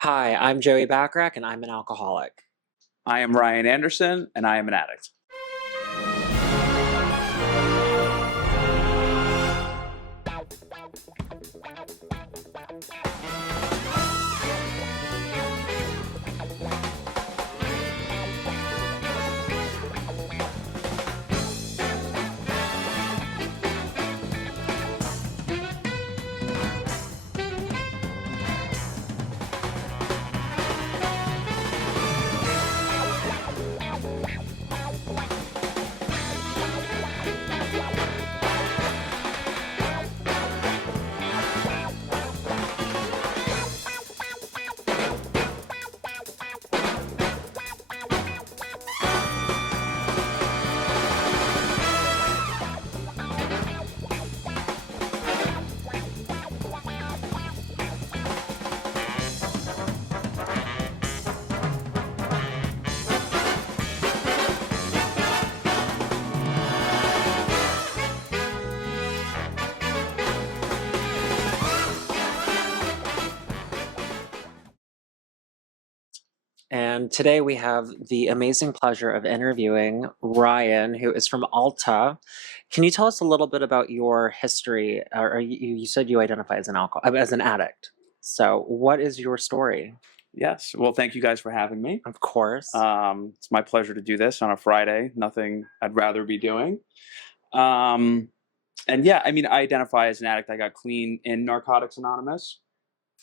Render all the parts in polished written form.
Hi, I'm Joey Bachrach, and I'm an alcoholic. I am Ryan Anderson, and I am an addict. And today we have the amazing pleasure of interviewing Ryan, who is from Alta. Can you tell us a little bit about your history? Or you said you identify as as an addict. So, what is your story? Yes. Well, thank you guys for having me. Of course. It's my pleasure to do this on a Friday. Nothing I'd rather be doing. And yeah, I mean, I identify as an addict. I got clean in Narcotics Anonymous.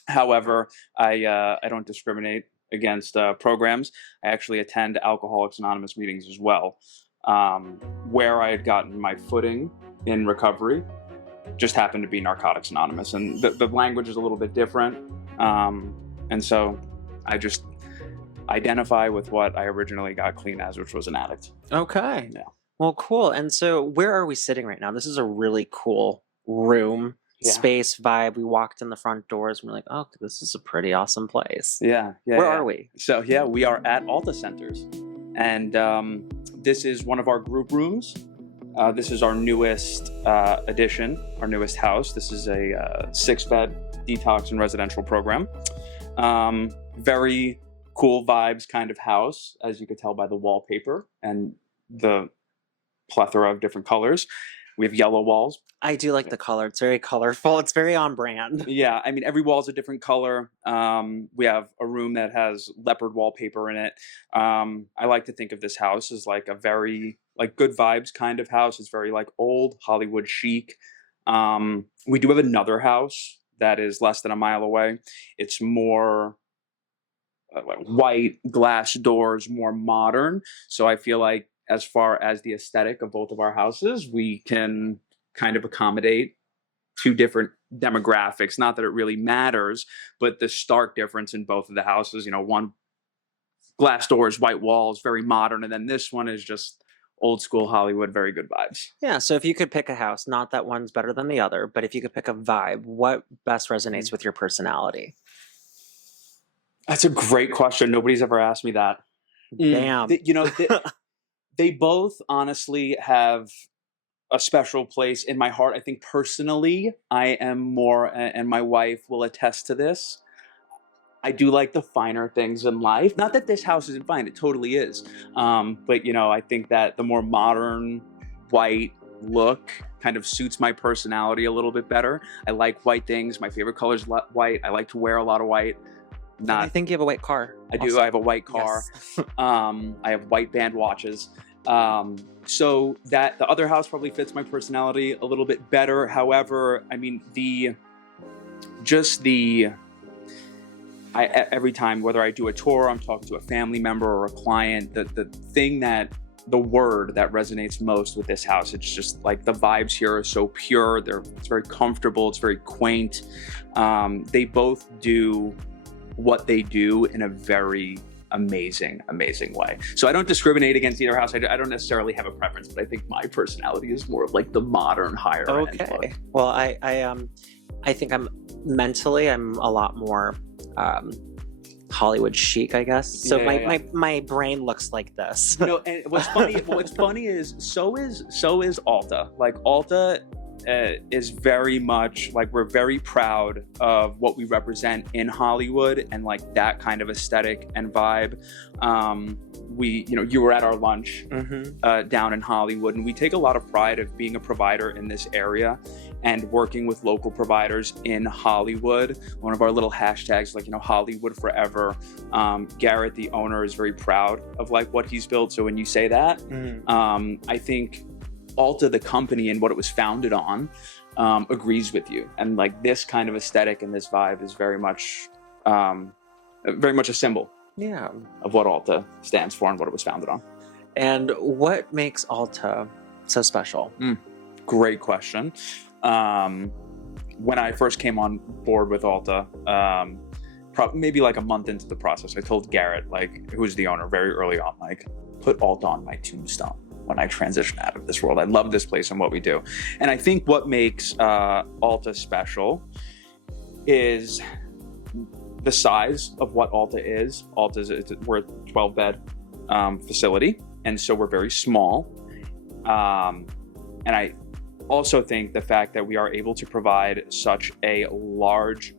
However, I don't discriminate against programs. I actually attend Alcoholics Anonymous meetings as well, where I had gotten my footing in recovery. Just happened to be Narcotics Anonymous, and the language is a little bit different. And so I just identify with what I originally got clean as, which was an addict. Okay. Yeah. Well, cool. And so, where are we sitting right now? This is a really cool room. Yeah. Space vibe. We walked in the front doors and we're like, oh, this is a pretty awesome place. Yeah. Where are we? So yeah, we are at Alta Centers, and this is one of our group rooms. This is our newest addition, our newest house. This is a 6-bed detox and residential program. Very cool vibes kind of house, as you could tell by the wallpaper and the plethora of different colors. We have yellow walls. I do like the color. It's very colorful. It's very on brand. Yeah, I mean, every wall is a different color. We have a room that has leopard wallpaper in it. I like to think of this house as like a very like good vibes kind of house. It's very like old Hollywood chic. We do have another house that is less than a mile away. It's more white glass doors, more modern. So I feel like as far as the aesthetic of both of our houses, we can kind of accommodate two different demographics. Not that it really matters, but the stark difference in both of the houses, one glass doors, white walls, very modern. And then this one is just old school Hollywood, very good vibes. Yeah. So if you could pick a house, not that one's better than the other, but if you could pick a vibe, what best resonates with your personality? That's a great question. Nobody's ever asked me that. Damn. They both honestly have a special place in my heart. I think personally, I am more, and my wife will attest to this, I do like the finer things in life. Not that this house isn't fine, it totally is. But I think that the more modern white look kind of suits my personality a little bit better. I like white things. My favorite color is white. I like to wear a lot of white. I think you have a white car. I do. I have a white car. Yes. I have white band watches. So that the other house probably fits my personality a little bit better. However, I mean, every time, whether I do a tour, I'm talking to a family member or a client, the word that resonates most with this house, it's just like the vibes here are so pure. It's very comfortable. It's very quaint. They both do what they do in a very amazing way. So I don't discriminate against either house. I don't necessarily have a preference, but I think my personality is more of like the modern, higher end look. Well, I think I'm a lot more Hollywood chic, I guess. So my brain looks like this. And what's funny is so is Alta. Like Alta is very much like, we're very proud of what we represent in Hollywood and like that kind of aesthetic and vibe. You were at our lunch down in Hollywood, and we take a lot of pride of being a provider in this area and working with local providers in Hollywood. One of our little hashtags, like, Hollywood forever. Garrett, the owner, is very proud of like what he's built. So when you say that, I think Alta, the company and what it was founded on, agrees with you. And like this kind of aesthetic and this vibe is very much a symbol of what Alta stands for and what it was founded on. And what makes Alta so special? Great question. When I first came on board with Alta, maybe like a month into the process, I told Garrett, like, who's the owner, very early on, like, put Alta on my tombstone when I transition out of this world. I love this place and what we do. And I think what makes Alta special is the size of what Alta is. We're a 12-bed facility, and so we're very small. And I also think the fact that we are able to provide such a large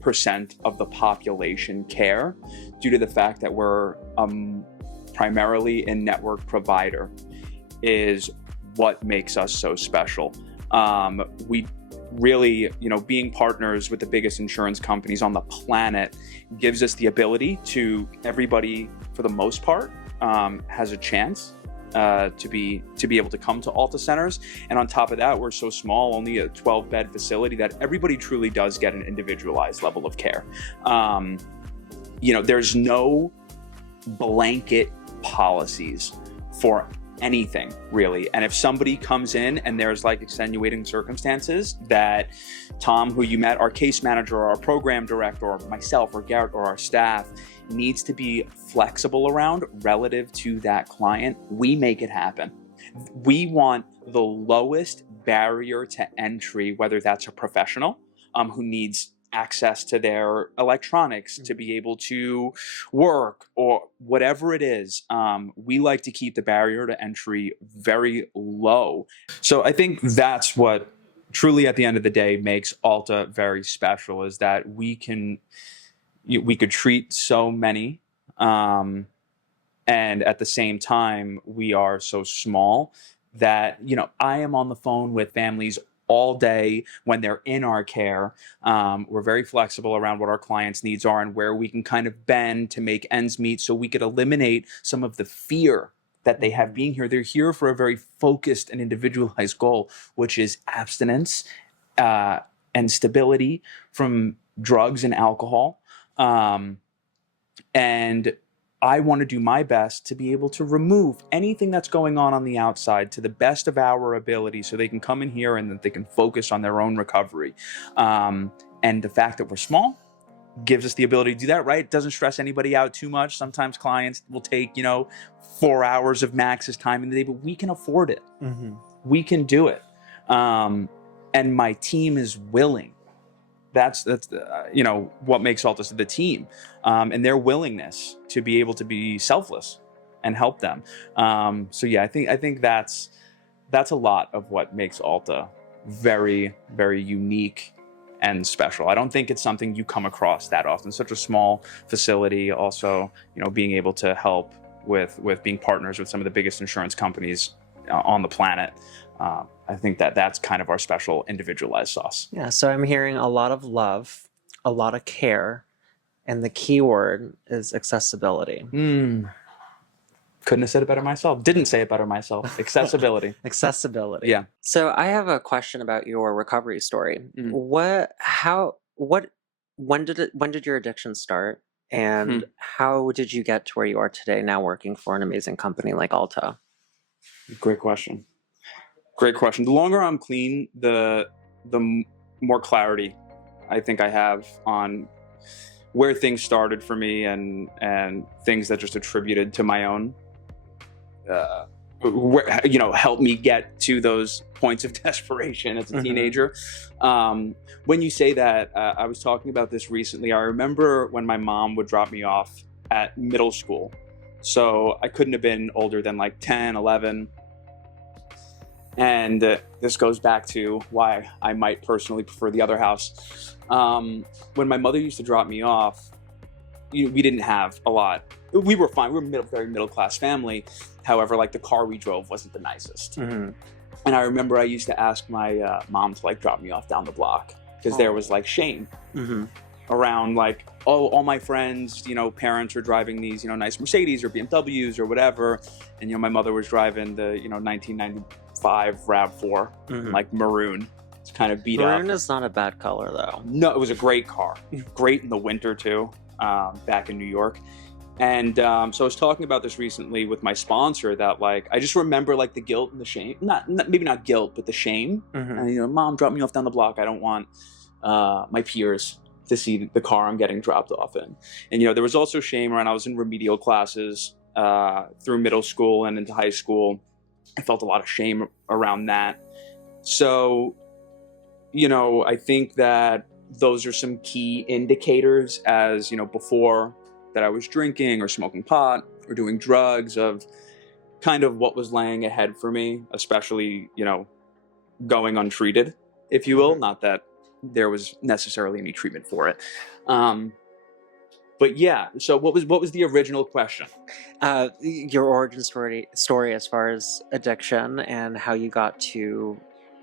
percent of the population care due to the fact that we're primarily a network provider is what makes us so special. We really, being partners with the biggest insurance companies on the planet gives us the ability to, everybody for the most part has a chance to be able to come to Alta Centers. And on top of that, we're so small, only a 12-bed facility, that everybody truly does get an individualized level of care. There's no blanket policies for anything, really. And if somebody comes in and there's like extenuating circumstances that Tom, who you met, our case manager or our program director, or myself or Garrett or our staff, needs to be flexible around relative to that client, we make it happen. We want the lowest barrier to entry, whether that's a professional who needs access to their electronics to be able to work or whatever it is. We like to keep the barrier to entry very low. So I think that's what truly at the end of the day makes Alta very special, is that we could treat so many, and at the same time we are so small that I am on the phone with families all day when they're in our care. We're very flexible around what our clients' needs are and where we can kind of bend to make ends meet, so we could eliminate some of the fear that they have being here. They're here for a very focused and individualized goal, which is abstinence and stability from drugs and alcohol. And I want to do my best to be able to remove anything that's going on the outside to the best of our ability, so they can come in here and that they can focus on their own recovery. And the fact that we're small gives us the ability to do that, right? It doesn't stress anybody out too much. Sometimes clients will take, 4 hours of Max's time in the day, but we can afford it. We can do it. And my team is willing. That's what makes Alta the team, and their willingness to be able to be selfless and help them. So yeah, I think that's a lot of what makes Alta very, very unique and special. I don't think it's something you come across that often. Such a small facility, also being able to help with being partners with some of the biggest insurance companies on the planet. I think that's kind of our special individualized sauce. Yeah, so I'm hearing a lot of love, a lot of care, and the key word is accessibility. Couldn't have said it better myself. Didn't say it better myself. Accessibility. Accessibility. Yeah. So I have a question about your recovery story. When did your addiction start? And how did you get to where you are today, now working for an amazing company like Alta? Great question. The longer I'm clean, the more clarity I think I have on where things started for me, and things that just attributed to my own, help me get to those points of desperation as a teenager. When you say that, I was talking about this recently. I remember when my mom would drop me off at middle school. So I couldn't have been older than like 10, 11. And this goes back to why I might personally prefer the other house. When my mother used to drop me off, we didn't have a lot. We were fine. We were very middle class family. However, like the car we drove wasn't the nicest. Mhm. And I remember I used to ask my mom to like drop me off down the block because there was like shame Mhm. around like, oh, all my friends, parents are driving these, nice Mercedes or BMWs or whatever. And, my mother was driving the, 1995 RAV4, Mhm. like maroon. It's kind of beat Maroon up. is not a bad color, though. No, it was a great car. Great in the winter too, back in New York. And so I was talking about this recently with my sponsor that like, I just remember like the guilt and the shame, maybe not guilt, but the shame. Mhm. And, mom, drop me off down the block. I don't want my peers to see the car I'm getting dropped off in. And, there was also shame around, I was in remedial classes through middle school and into high school. I felt a lot of shame around that. So, I think that those are some key indicators as, before that I was drinking or smoking pot or doing drugs of kind of what was laying ahead for me, especially, going untreated, if you will. Mhm. Not that there was necessarily any treatment for it. But yeah, so what was the original question? Your origin story as far as addiction and how you got to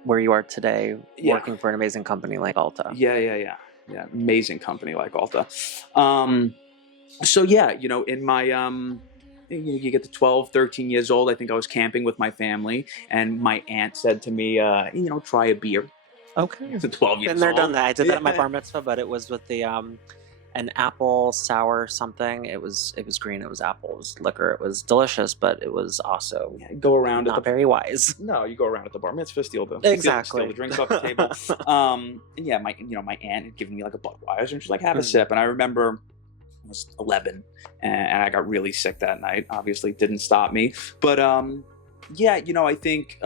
where you are today, Yeah. working for an amazing company like Alta. Yeah, amazing company like Alta. So yeah, in my you get to 12, 13 years old, I think I was camping with my family, and my aunt said to me, try a beer. Okay. 12 Been years there, done old. that. I did that at my Yeah. bar mitzvah, but it was with the an apple sour something. It was green. It was apple. It was liquor. It was delicious, but it was also Yeah, go around at not the very wise. no, you go around at the bar mitzvah, steal the Exactly. drinks off the table. And yeah, my aunt had given me like a Budweiser, and she's like, have a Mhm. sip. And I remember I was 11, and I got really sick that night. Obviously, didn't stop me, but yeah, I think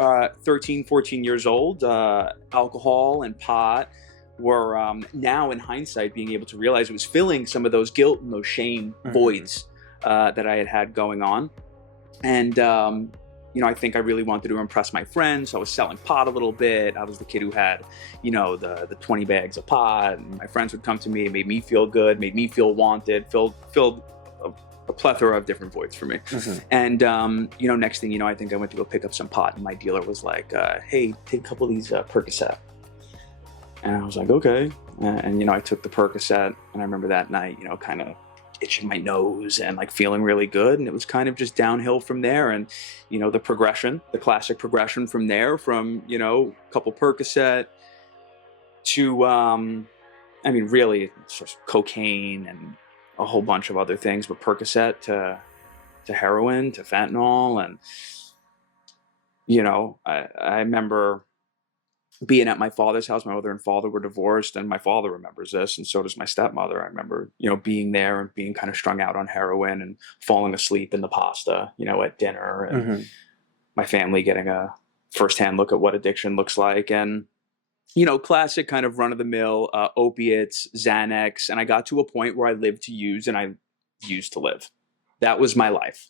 13, 14 years old, alcohol and pot were now in hindsight being able to realize it was filling some of those guilt and those shame Mhm. voids that I had going on. And I think I really wanted to impress my friends. So I was selling pot a little bit. I was the kid who had, the 20 bags of pot. And my friends would come to me, it made me feel good, made me feel wanted, filled a plethora of different voids for me. Mhm. And next thing you know, I think I went to go pick up some pot, and my dealer was like, "Hey, take a couple of these Percocet." And I was like, "Okay." And I took the Percocet, and I remember that night, kind of itching my nose and like feeling really good, and it was kind of just downhill from there. And the classic progression from there, from a couple Percocet to really it's just cocaine and a whole bunch of other things, but Percocet to heroin to fentanyl. And I remember being at my father's house. My mother and father were divorced, and my father remembers this, and so does my stepmother. I remember being there and being kind of strung out on heroin and falling asleep in the pasta at dinner, and Mhm. my family getting a firsthand look at what addiction looks like. And classic kind of run-of-the-mill opiates, Xanax. And I got to a point where I lived to use and I used to live. That was my life.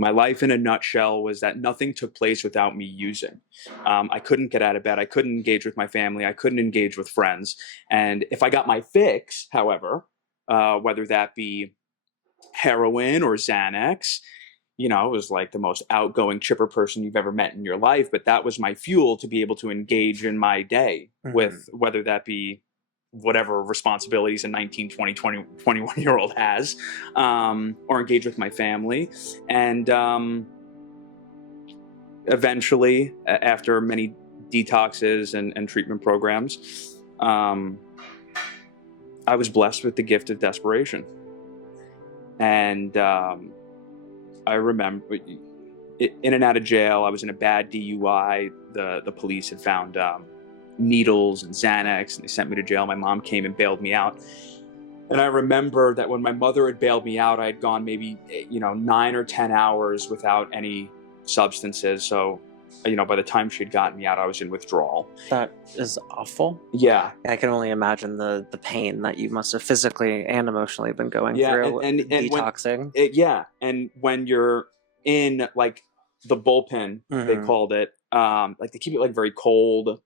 My life in a nutshell was that nothing took place without me using. I couldn't get out of bed. I couldn't engage with my family. I couldn't engage with friends. And if I got my fix, however, whether that be heroin or Xanax, it was like the most outgoing, chipper person you've ever met in your life. But that was my fuel to be able to engage in my day Mhm. with, whether that be whatever responsibilities a 19, 20, 20, 21-year-old has, or engage with my family. And eventually, after many detoxes and treatment programs, I was blessed with the gift of desperation. And I remember in and out of jail, I was in a bad DUI. The police had found needles and Xanax, and they sent me to jail. My mom came and bailed me out. And I remember that when my mother had bailed me out, I had gone maybe 9 or 10 hours without any substances. So by the time she had gotten me out, I was in withdrawal. That is awful. Yeah. I can only imagine the pain that you must have physically and emotionally been going Yeah, through and detoxing. yeah, and when you're in like the bullpen, they Mhm. called it, like they keep it like very cold.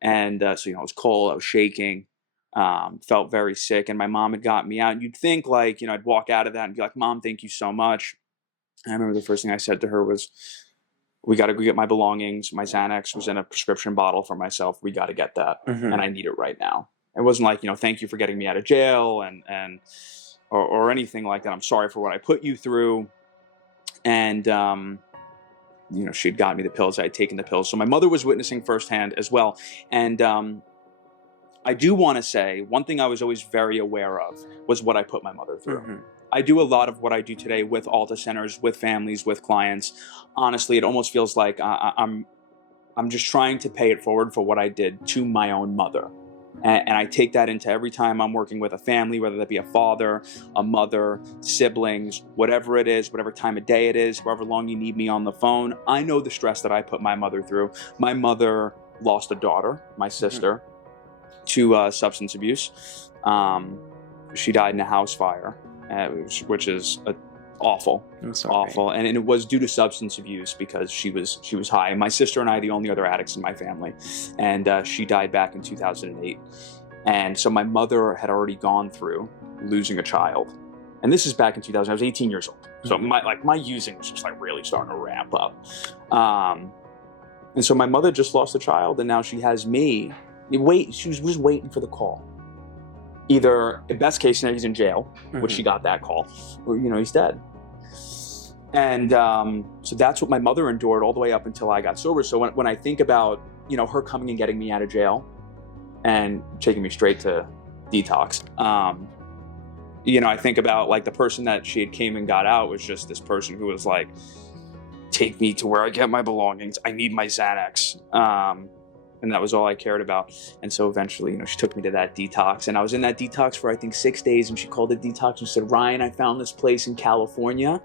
And so, I was cold, I was shaking, felt very sick. And my mom had got me out. And you'd think like, I'd walk out of that and be like, Mom, thank you so much. And I remember the first thing I said to her was, we got to go get my belongings. My Xanax was in a prescription bottle for myself. We got to get that. Mhm. And I need it right now. It wasn't like, thank you for getting me out of jail or anything like that. I'm sorry for what I put you through. And, she'd got me the pills. I had taken the pills. So my mother was witnessing firsthand as well. And I do want to say one thing I was always very aware of was what I put my mother through. Mhm. I do a lot of what I do today with Alta Centers, with families, with clients. Honestly, it almost feels like I'm just trying to pay it forward for what I did to my own mother. And I take that into every time I'm working with a family, whether that be a father, a mother, siblings, whatever it is, whatever time of day it is, however long you need me on the phone. I know the stress that I put my mother through. My mother lost a daughter, my sister, to substance abuse. She died in a house fire, which is awful. I'm sorry. Awful. And it was due to substance abuse because she was high. And my sister and I are the only other addicts in my family. And she died back in 2008. And so my mother had already gone through losing a child. And this is back in 2000. I was 18 years old. So my using was just like really starting to ramp up. And so my mother just lost a child, and now she has me. She was just waiting for the call. Either, in best case scenario, he's in jail, which she got that call, or, he's dead. And so that's what my mother endured all the way up until I got sober. So when I think about, her coming and getting me out of jail and taking me straight to detox, I think about like the person that she had came and got out was just this person who was like, take me to where I get my belongings. I need my Xanax. And that was all I cared about. And so eventually, she took me to that detox. And I was in that detox for, I think, 6 days. And she called it detox and said, Ryan, I found this place in California.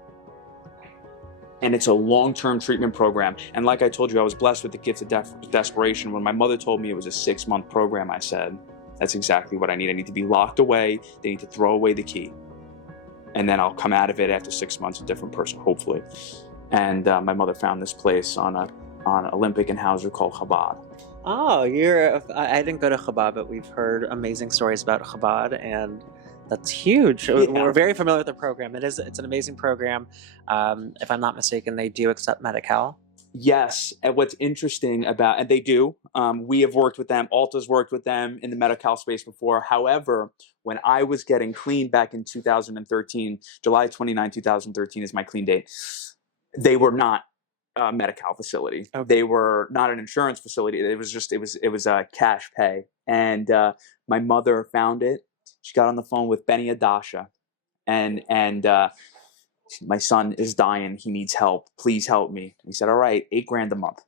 And it's a long-term treatment program. And like I told you, I was blessed with the gift of desperation. When my mother told me it was a 6-month program, I said, that's exactly what I need. I need to be locked away. They need to throw away the key. And then I'll come out of it after 6 months, a different person, hopefully. And my mother found this place on Olympic and Hauser called Chabad. Oh, I didn't go to Chabad, but we've heard amazing stories about Chabad, and that's huge. Yeah. We're very familiar with the program. It's an amazing program. If I'm not mistaken, they do accept Medi-Cal. Yes, and what's interesting about, and they do, we have worked with them, Alta's worked with them in the Medi-Cal space before. However, when I was getting clean back in 2013, July 29, 2013 is my clean date, they were not a Medi-Cal facility. Okay. They were not an insurance facility. It was a cash pay. And my mother found it. She got on the phone with Benny Adasha, and my son is dying. He needs help. Please help me. He said, all right, $8,000 a month.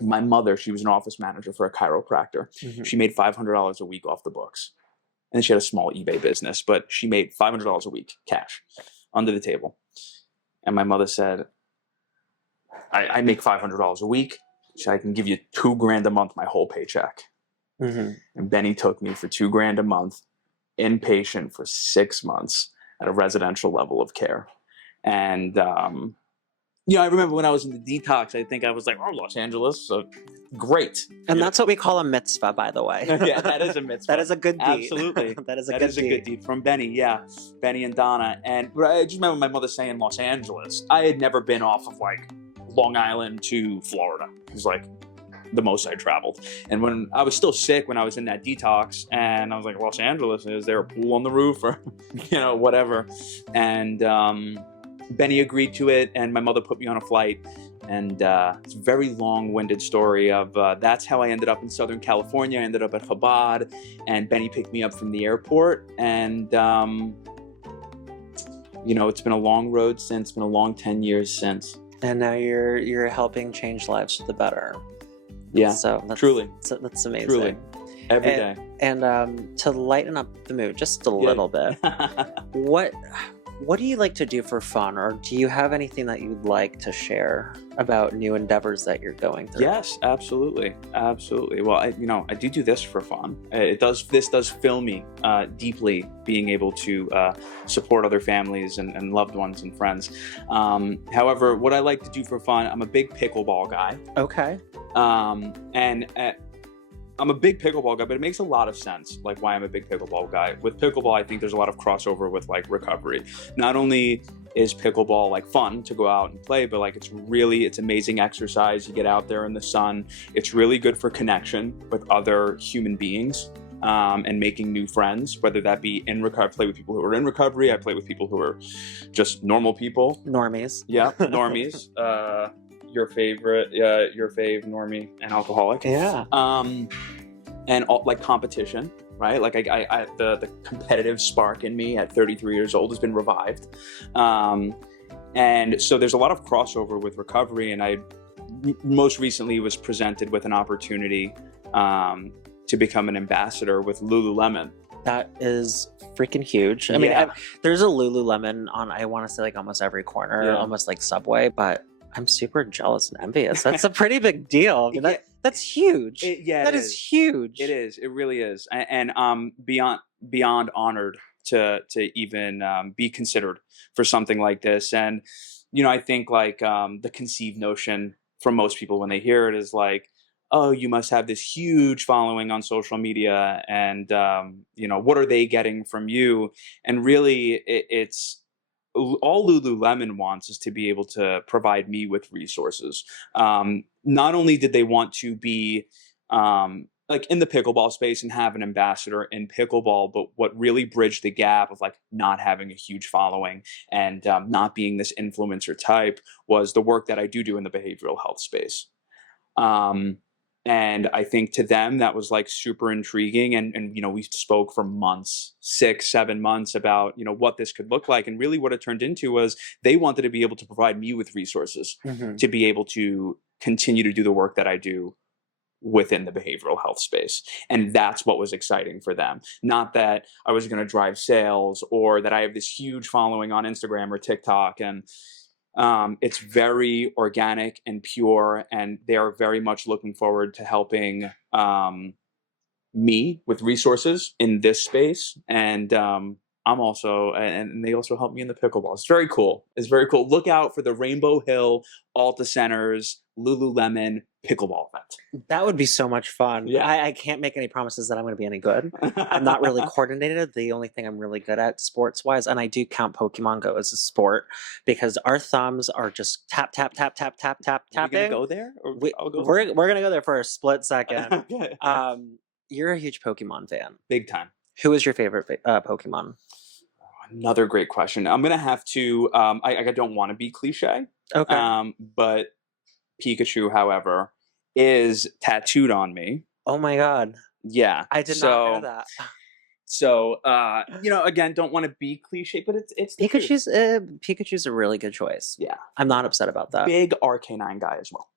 My mother, she was an office manager for a chiropractor. Mm-hmm. She made $500 a week off the books. And she had a small eBay business, but she made $500 a week cash under the table. And my mother said, I make $500 a week, so I can give you $2,000 a month, my whole paycheck. Mm-hmm. And Benny took me for $2,000 a month, inpatient for 6 months at a residential level of care. And, I remember when I was in the detox, I think I was like, oh, Los Angeles, so great. And that's what we call a mitzvah, by the way. Yeah, that is a mitzvah. That is a good deed. Absolutely. That is a good deed from Benny, yeah. Benny and Donna. But I just remember my mother saying Los Angeles. I had never been off of like Long Island to Florida. It was like the most I traveled. And when I was still sick, when I was in that detox, and I was like, Los Angeles, is there a pool on the roof or, whatever. And Benny agreed to it, and my mother put me on a flight. And it's a very long-winded story of that's how I ended up in Southern California. I ended up at Chabad, and Benny picked me up from the airport. And, it's been a long road since, it's been a long 10 years since. And now you're helping change lives for the better. Yeah, so truly. That's amazing. Truly. Every day. And to lighten up the mood just a little bit, What do you like to do for fun, or do you have anything that you'd like to share about new endeavors that you're going through? Yes, absolutely, absolutely. Well, I do this for fun. This does fill me deeply, being able to support other families and loved ones and friends. However, what I like to do for fun, I'm a big pickleball guy. Okay. And I'm a big pickleball guy, but it makes a lot of sense, like why I'm a big pickleball guy. With pickleball, I think there's a lot of crossover with like recovery. Not only is pickleball like fun to go out and play, but like it's amazing exercise. You get out there in the sun. It's really good for connection with other human beings, and making new friends, whether that be in recovery. I play with people who are in recovery. I play with people who are just normal people. Normies. Yeah, normies. Your fave normie and alcoholic. Yeah. And all, like competition, right? Like the competitive spark in me at 33 years old has been revived. And so there's a lot of crossover with recovery. And I most recently was presented with an opportunity to become an ambassador with Lululemon. That is freaking huge. I mean, there's a Lululemon on, I want to say like almost every corner, almost like Subway, but I'm super jealous and envious. That's a pretty big deal. I mean, that's huge. That is huge. It is. It really is. And beyond honored to even be considered for something like this. And I think like the conceived notion from most people when they hear it is like, oh, you must have this huge following on social media, and what are they getting from you? And really, it's all Lululemon wants is to be able to provide me with resources. Not only did they want to be like in the pickleball space and have an ambassador in pickleball, but what really bridged the gap of like not having a huge following and not being this influencer type was the work that I do in the behavioral health space. And I think to them that was like super intriguing. And we spoke for months, 6-7 months about, what this could look like. And really what it turned into was they wanted to be able to provide me with resources to be able to continue to do the work that I do within the behavioral health space. And that's what was exciting for them. Not that I was going to drive sales or that I have this huge following on Instagram or TikTok. And it's very organic and pure, and they are very much looking forward to helping me with resources in this space. And and they also help me in the pickleball. It's very cool. It's very cool. Look out for the Rainbow Hill, Alta Centers, Lululemon pickleball event. That would be so much fun. Yeah. I can't make any promises that I'm going to be any good. I'm not really coordinated. The only thing I'm really good at sports-wise, and I do count Pokemon Go as a sport, because our thumbs are just tap, tap, tap, tap, tap, tap, tapping. Are you going to go there? Or we're going to go there for a split second. Yeah. You're a huge Pokemon fan. Big time. Who is your favorite Pokemon? Another great question. I'm going to have to, I don't want to be cliche. Okay. But Pikachu, however, is tattooed on me. Oh my God. Yeah. I did not know that. So, again, don't want to be cliche, but it's Pikachu's a really good choice. Yeah. I'm not upset about that. Big Arcanine guy as well.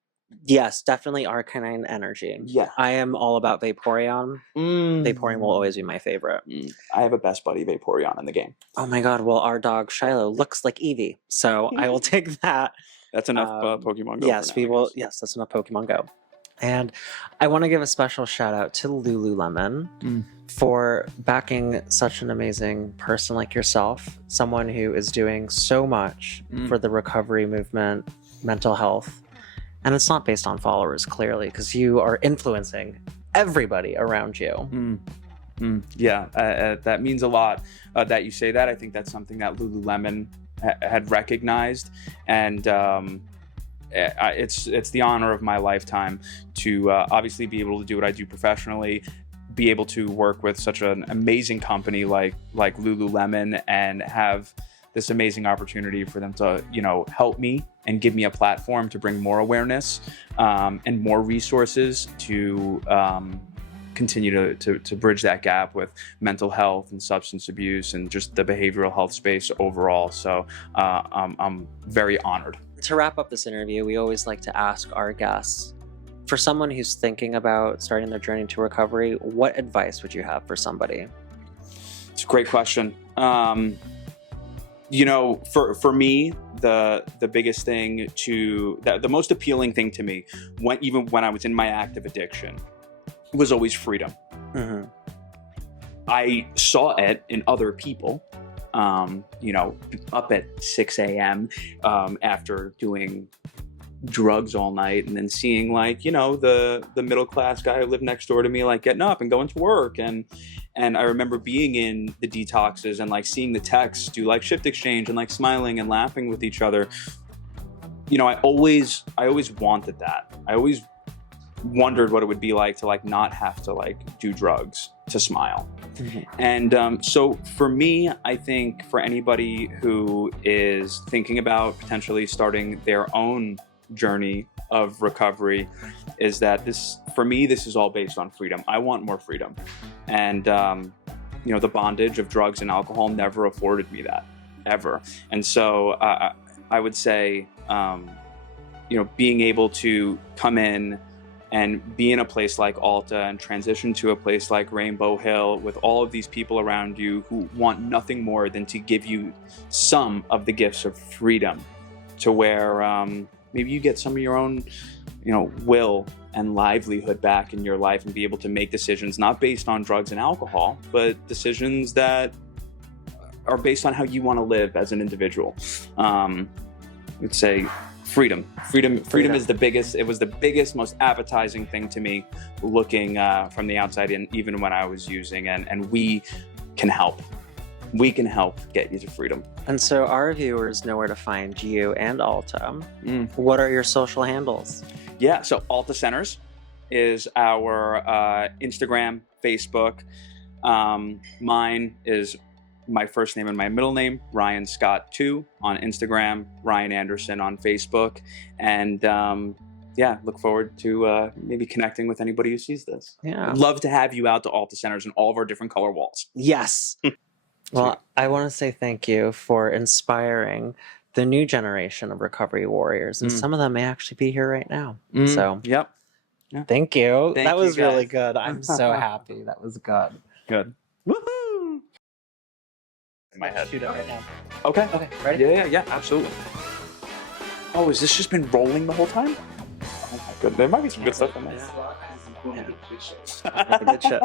Yes, definitely Arcanine energy. Yeah. I am all about Vaporeon. Vaporeon will always be my favorite. I have a best buddy Vaporeon in the game. Oh my God. Well, our dog Shiloh looks like Eevee, so I will take that. That's enough Pokemon Go. Yes, we will. Yes, that's enough Pokemon Go. And I want to give a special shout out to Lululemon for backing such an amazing person like yourself, someone who is doing so much for the recovery movement, mental health. And it's not based on followers, clearly, because you are influencing everybody around you. Yeah, that means a lot that you say that. I think that's something that Lululemon had recognized, and it's the honor of my lifetime to obviously be able to do what I do professionally, be able to work with such an amazing company like Lululemon, and have this amazing opportunity for them to help me and give me a platform to bring more awareness and more resources to continue to bridge that gap with mental health and substance abuse and just the behavioral health space overall. So I'm very honored. To wrap up this interview, we always like to ask our guests, for someone who's thinking about starting their journey to recovery, what advice would you have for somebody? It's a great question. You know, for me, the biggest thing the most appealing thing to me, even when I was in my active addiction, was always freedom. Mhm. I saw it in other people, you know, up at 6 a.m. After doing drugs all night, and then seeing, like, you know, the middle class guy who lived next door to me, like, getting up and going to work. And I remember being in the detoxes and like seeing the techs do like shift exchange and like smiling and laughing with each other. You know, I always wanted that. I always wondered what it would be like to like not have to like do drugs to smile. Mhm. And so for me, I think for anybody who is thinking about potentially starting their own journey of recovery, is that for me, this is all based on freedom. I want more freedom. And, you know, the bondage of drugs and alcohol never afforded me that, ever. And so I would say, you know, being able to come in and be in a place like Alta and transition to a place like Rainbow Hill with all of these people around you who want nothing more than to give you some of the gifts of freedom, to where maybe you get some of your own, you know, will and livelihood back in your life, and be able to make decisions not based on drugs and alcohol, but decisions that are based on how you want to live as an individual. I would say freedom is the biggest. It was the biggest, most appetizing thing to me, looking from the outside in, even when I was using. And we can help. We can help get you to freedom. And so our viewers know where to find you and Alta. What are your social handles? Yeah, so Alta Centers is our Instagram, Facebook. Mine is my first name and my middle name, Ryan Scott 2 on Instagram, Ryan Anderson on Facebook. And yeah, look forward to maybe connecting with anybody who sees this. Yeah. I'd love to have you out to Alta Centers and all of our different color walls. Yes. Well, I want to say thank you for inspiring the new generation of recovery warriors. And some of them may actually be here right now. So Yep. Yeah. thank you. Thank That you, was really guys. good. I'm so happy. That was good. Good. Woohoo! In my head. Shoot it right now. Okay. Okay, ready? Yeah, absolutely. Oh, has this just been rolling the whole time? Oh my goodness. There might be some good stuff in this. Yeah. Good shit.